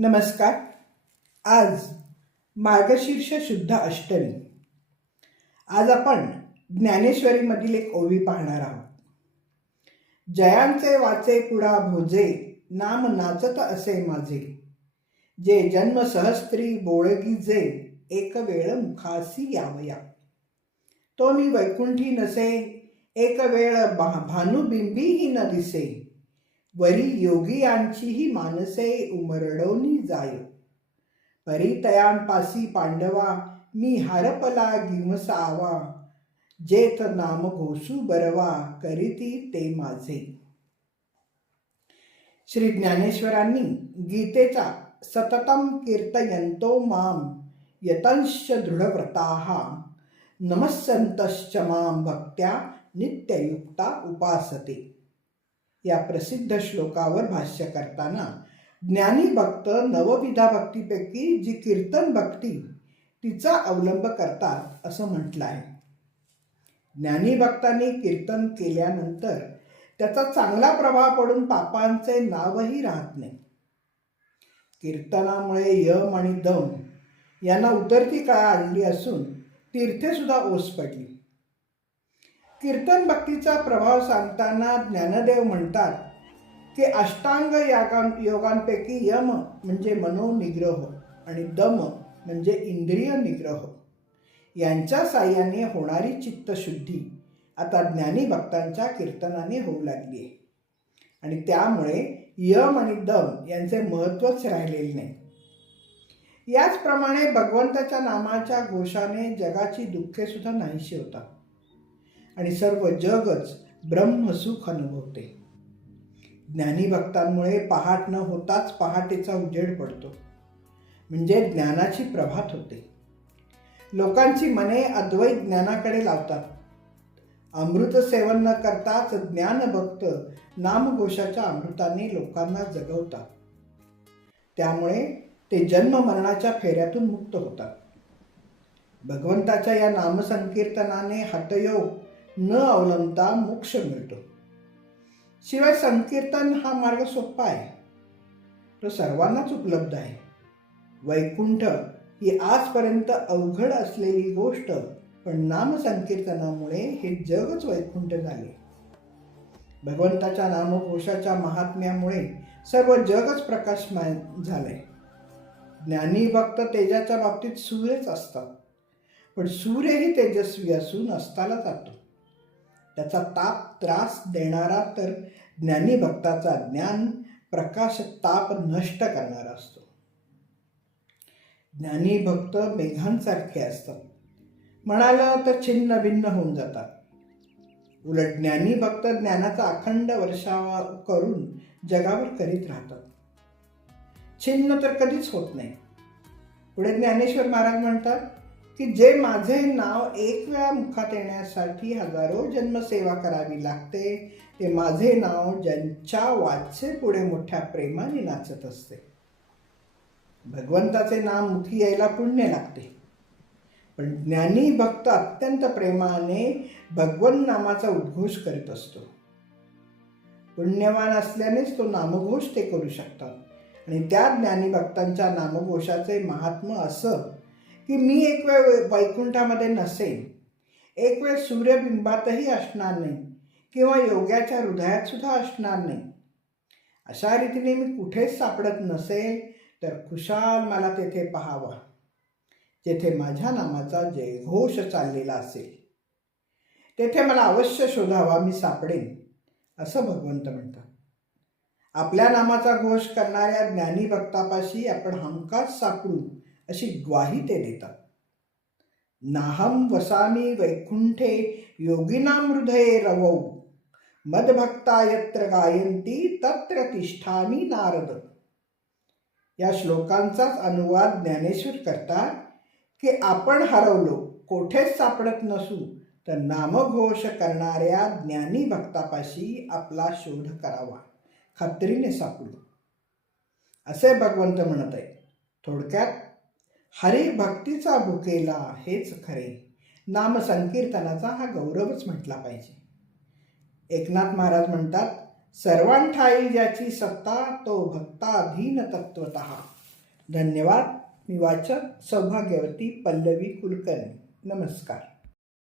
नमस्कार. आज मार्गशीर्ष शुद्ध अष्टमी. आज आपण ज्ञानेश्वरीमधील एक ओवी पाहणार आहोत. जयांचे वाचे पुढा भोजे नाम नाचत असे माझे. जे जन्म सहस्त्री बोळगी जे एक वेळ मुखासी यावया. तो मी वैकुंठी नसे एक वेळ भा- भानुबिंबीही न दिसे. वरी योगियांचीही मानसे उमरडोनी जाय. परितयांपासी पांडवा मी हारपला गिमसावा जेथ नाम घोसू बरवा करीती ते माझे. श्री ज्ञानेश्वरांनी गीतेचा सततम कीर्तयंतो माम यतंश्च दृढव्रता नमस्संतश्च माम भक्त्या नित्ययुक्ता उपासते. या प्रसिद्ध श्लोकावर भाष्य करताना ज्ञानी भक्त नवविधा भक्तीपैकी जी कीर्तन भक्ती तिचा अवलंब करतात असं म्हटलं आहे ज्ञानी भक्तांनी कीर्तन केल्यानंतर त्याचा चांगला प्रभाव पडून पापांचे नावही राहत नाही. कीर्तनामुळे यम आणि दम यांना उतरती काळ आणली असून तीर्थेसुद्धा ओस पडली. कीर्तन भक्तीचा प्रभाव सांगताना ज्ञानदेव म्हणतात की अष्टांग यागां योगांपैकी यम म्हणजे मनोनिग्रह आणि दम म्हणजे इंद्रिय निग्रह. यांच्या साह्याने होणारी चित्तशुद्धी आता ज्ञानी भक्तांच्या कीर्तनाने होऊ लागली आहे. आणि त्यामुळे यम आणि दम यांचे महत्त्वच राहिलेले नाही. याचप्रमाणे भगवंताच्या नामाच्या घोषाने जगाची दुःखेसुद्धा नाहीशी होतात. आणि सर्व जगच ब्रह्मसुख अनुभवते. ज्ञानी भक्तांमुळे पहाट न होताच पहाटेचा उजेड पडतो. म्हणजे ज्ञानाची प्रभात होते. लोकांची मने अद्वैत ज्ञानाकडे लावतात. अमृत सेवन न करताच ज्ञानभक्त नामघोषाच्या अमृताने लोकांना जगवतात. त्यामुळे ते जन्म मरणाच्या फेऱ्यातून मुक्त होतात. भगवंताच्या या नामसंकीर्तनाने हतयोग न अवलंबता मोक्ष मिळतो. शिवाय संकीर्तन हा मार्ग सोपा आहे. तो सर्वांनाच उपलब्ध आहे. वैकुंठ ही आजपर्यंत अवघड असलेली गोष्ट पण नामसंकीर्तनामुळे हे जगच वैकुंठ झाले. भगवंताच्या नामघोषाच्या महात्म्यामुळे सर्व जगच प्रकाशमान झालंय. ज्ञानी भक्त तेजाच्या बाबतीत सूर्यच असतात पण सूर्यही तेजस्वी असून अस्ताला जातो. त्याचा ताप त्रास देणारा तर ज्ञानी भक्ताचा ज्ञान प्रकाश ताप नष्ट करणारा असतो. ज्ञानी भक्त मेघांसारखे असतात. म्हणालं तर छिन्न भिन्न होऊन जातात. उलट ज्ञानी भक्त ज्ञानाचा अखंड वर्षावा करून जगावर करीत राहतात. छिन्न तर कधीच होत नाही. पुढे ज्ञानेश्वर महाराज म्हणतात की जे माझे नाव एक वेळा मुखात येण्यासाठी हजारो जन्मसेवा करावी लागते ते माझे नाव ज्यांच्या वाचे पुढे मोठ्या प्रेमाने नाचत असते. भगवंताचे नाम मुखी यायला पुण्य लागते. पण ज्ञानी भक्त अत्यंत प्रेमाने भगवन नामाचा उद्घोष करीत असतो. पुण्यवान असल्यानेच तो नामघोष ते करू शकतात. आणि त्या ज्ञानी भक्तांच्या नामघोषाचे महात्म असं की मी एक वेळ वैकुंठामध्ये नसेन एक वेळ सूर्यबिंबातही असणार नाही किंवा योग्याच्या हृदयात सुद्धा असणार नाही. अशा रीतीने मी कुठेच सापडत नसेल तर खुशाल मला तेथे पहावं जेथे माझ्या नामाचा जयघोष चाललेला असेल. तेथे मला अवश्य शोधावा मी सापडेन असं भगवंत म्हणतात. आपल्या नामाचा घोष करणाऱ्या ज्ञानी भक्तापाशी आपण हमखास सापडू अशी ग्वाही ते देतात. नाहम वसामी वैकुंठे योगिनाम हृदये रवौ। मदभक्ता यत्र गायंती तत्र तिष्ठामी नारद। या श्लोकांचाच अनुवाद ज्ञानेश्वर करतात की आपण हरवलो कोठेच सापडत नसू तर नामघोष करणाऱ्या ज्ञानी भक्तापाशी आपला शोध करावा खात्रीने सापडू. असे भगवंत म्हणत आहे थोडक्यात हरी भक्तीचा भुकेला हेच खरे. नाम संकीर्तनाचा हा गौरवच म्हटला पाहिजे. एकनाथ महाराज म्हणतात सर्वांठाई ज्याची सत्ता तो भक्ताधीन तत्वत धन्यवाद. मी वाचक सौभाग्यवती पल्लवी कुलकर्णी. नमस्कार.